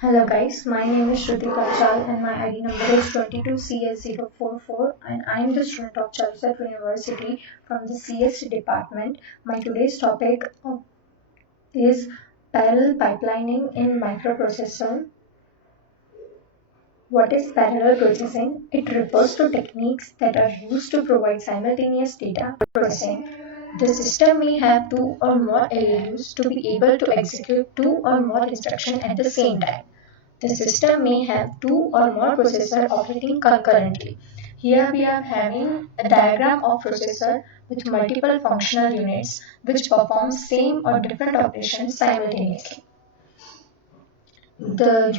Hello guys, my name is Shruti Panchal and my ID number is 22CS044 and I am the student of Chalsat University from the CS department. My today's topic is parallel pipelining in microprocessor. What is parallel processing? It refers to techniques that are used to provide simultaneous data processing. The system may have two or more ALUs to be able to execute two or more instructions at the same time. The system may have two or more processors operating concurrently. Here we are having a diagram of processor with multiple functional units which perform same or different operations simultaneously. The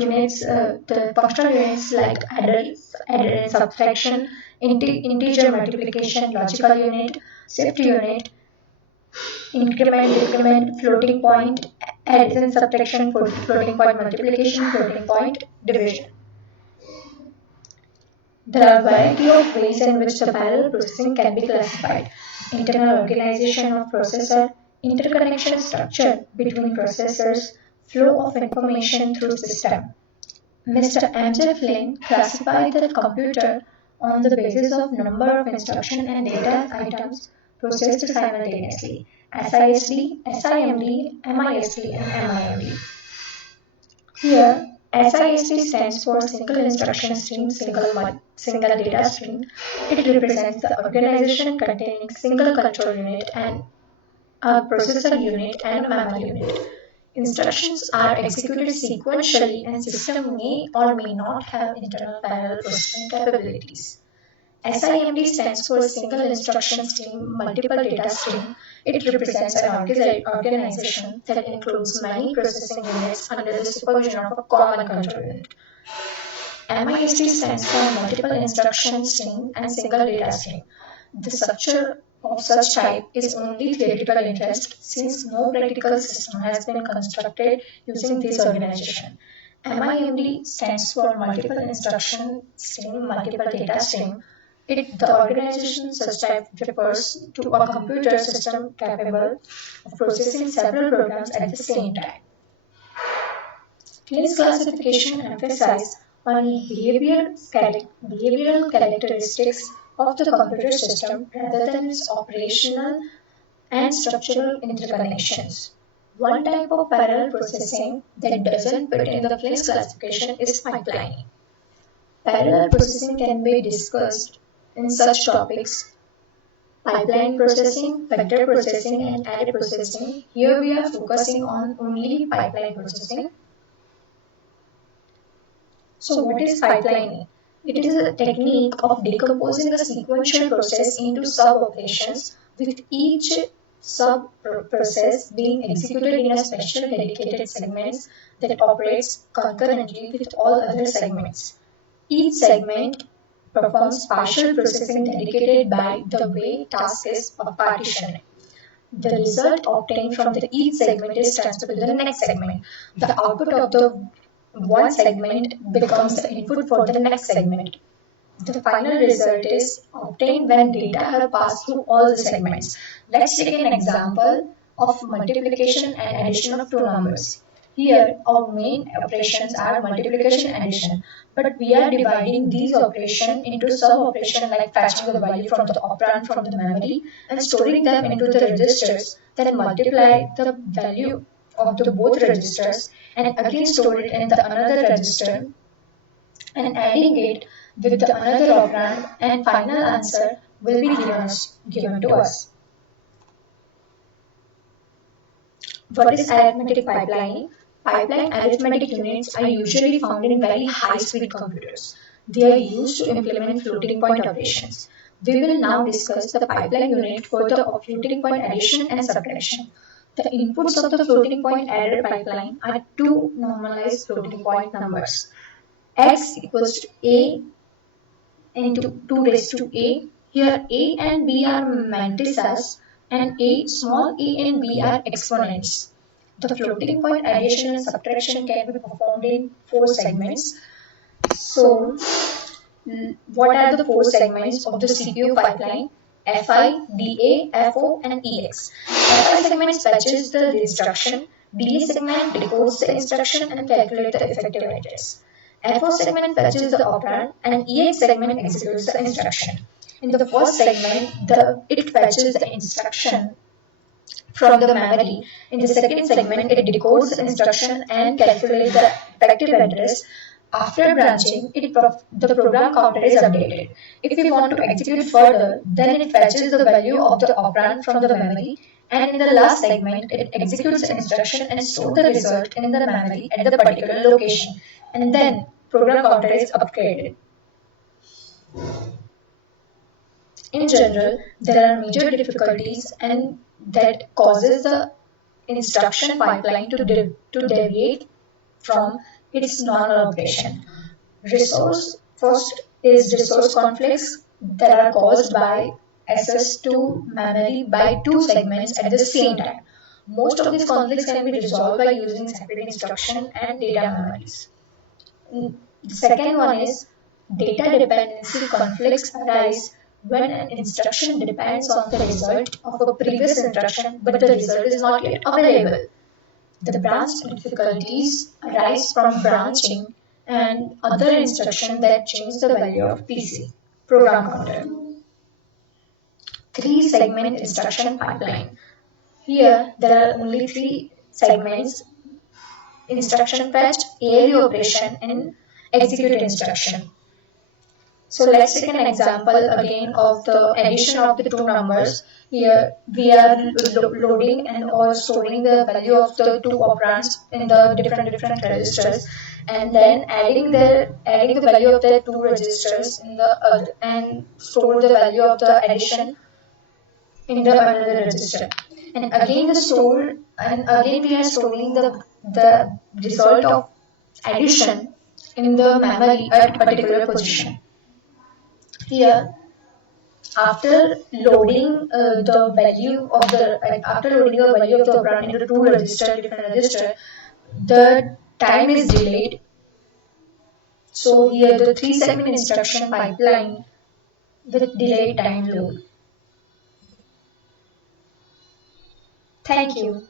functional units like adder and subtraction, integer multiplication, logical unit, shift unit, increment, decrement, floating point, addition, subtraction, floating point multiplication, floating point division. There are a variety of ways in which the parallel processing can be classified. Internal organization of processor, interconnection structure between processors, flow of information through system. Mr. M.J. Flynn classified the computer on the basis of number of instruction and data items processed simultaneously. SISD, SIMD, MISD, and MIMD. Here, SISD stands for Single Instruction Stream, Single Data Stream. It represents the organization containing single control unit and a processor unit and a memory unit. Instructions are executed sequentially and system may or may not have internal parallel processing capabilities. SIMD stands for Single Instruction Stream, Multiple Data Stream. It represents an organization that includes many processing units under the supervision of a common control unit. MISD stands for Multiple Instruction Stream and Single Data Stream. The structure of such type is only theoretical interest since no practical system has been constructed using this organization. MIMD stands for Multiple Instruction Stream, Multiple Data Stream. The organization such type refers to a computer system capable of processing several programs at the same time. This classification emphasizes on behavioral characteristics of the computer system rather than its operational and structural interconnections. One type of parallel processing that doesn't fit in the Flink's classification is pipelining. Parallel processing can be discussed in such topics: pipeline processing, vector processing, and array processing. Here we are focusing on only pipeline processing. So what is pipelining? It is a technique of decomposing a sequential process into sub-operations with each sub-process being executed in a special dedicated segments that operates concurrently with all other segments. Each segment performs partial processing dedicated by the way task is partitioned. The result obtained from each segment is transferred to the next segment. The output of the one segment becomes the input for the next segment. The final result is obtained when data have passed through all the segments. Let's take an example of multiplication and addition of two numbers. Here, our main operations are multiplication and addition, but we are dividing these operations into sub-operations like fetching the value from the operand from the memory and storing them into the registers, then multiply the value of the both registers and again store it in the another register and adding it with the another operand and final answer will be given to us. What is arithmetic pipelining? Pipeline arithmetic units are usually found in very high-speed computers. They are used to implement floating point operations. We will now discuss the pipeline unit for the floating point addition and subtraction. The inputs of the floating point adder pipeline are two normalized floating point numbers. X equals to A into 2 raised to A. Here A and B are matrices and small a and b are exponents. The floating point addition and subtraction can be performed in 4 segments. So, what are the 4 segments of the CPU pipeline? FI, DA, FO, and EX. FI segment fetches the instruction DE segment decodes the instruction and calculates the effective address. FO segment fetches the operand and EX segment executes the instruction. In the first segment, it fetches the instruction from the memory. In the second segment, it decodes the instruction and calculates the effective address. After branching, the program counter is updated. If we want to execute further, then it fetches the value of the operand from the memory, and in the last segment, it executes the instruction and stores the result in the memory at the particular location, and then program counter is upgraded. In general, there are major difficulties and that causes the instruction pipeline to deviate from its normal operation. First is resource conflicts that are caused by access to memory by two segments at the same time. Most of these conflicts can be resolved by using separate instruction and data memories. The second one is data dependency conflicts arise when an instruction depends on the result of a previous instruction but the result is not yet available. The branch difficulties arise from branching and other instructions that change the value of PC program counter. Three segment instruction pipeline. Here there are only three segments: instruction fetch, ALU operation, and execute instruction. So let's take an example again of the addition of the two numbers. Here we are loading and or storing the value of the two operands in the different registers, and then adding the value of the two registers in the other, and store the value of the addition in the another register. And again we are storing the result of addition in the memory at particular position. Here, after loading the value of the operand into different register, the time is delayed. So here the three segment instruction pipeline with delayed time load. Thank you.